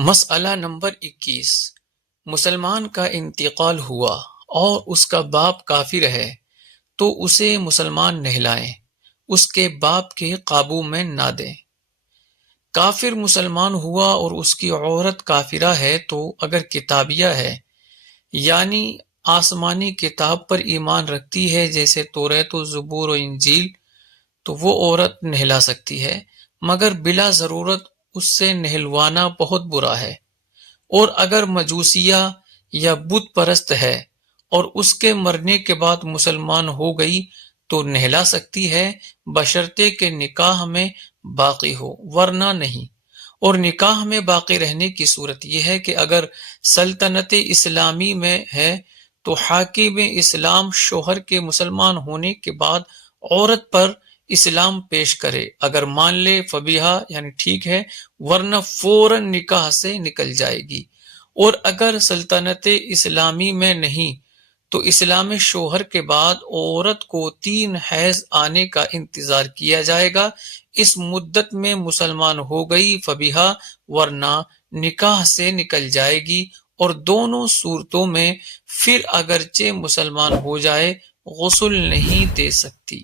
مسئلہ نمبر 21۔ مسلمان کا انتقال ہوا اور اس کا باپ کافر ہے تو اسے مسلمان نہلائیں، اس کے باپ کے قابو میں نہ دیں۔ کافر مسلمان ہوا اور اس کی عورت کافرہ ہے تو اگر کتابیہ ہے یعنی آسمانی کتاب پر ایمان رکھتی ہے جیسے توریت و زبور و انجیل، تو وہ عورت نہلا سکتی ہے، مگر بلا ضرورت اس سے نہلوانا بہت برا ہے۔ اور اگر مجوسیہ یا بت پرست ہے اور اس کے مرنے کے بعد مسلمان ہو گئی تو نہلا سکتی ہے، بشرطے کہ نکاح میں باقی ہو، ورنہ نہیں۔ اور نکاح میں باقی رہنے کی صورت یہ ہے کہ اگر سلطنت اسلامی میں ہے تو حاکم اسلام شوہر کے مسلمان ہونے کے بعد عورت پر اسلام پیش کرے، اگر مان لے فبیہا یعنی ٹھیک ہے، ورنہ فوراً نکاح سے نکل جائے گی۔ اور اگر سلطنت اسلامی میں نہیں تو اسلام شوہر کے بعد عورت کو 3 حیض آنے کا انتظار کیا جائے گا، اس مدت میں مسلمان ہو گئی فبیہا، ورنہ نکاح سے نکل جائے گی۔ اور دونوں صورتوں میں پھر اگرچہ مسلمان ہو جائے غسل نہیں دے سکتی۔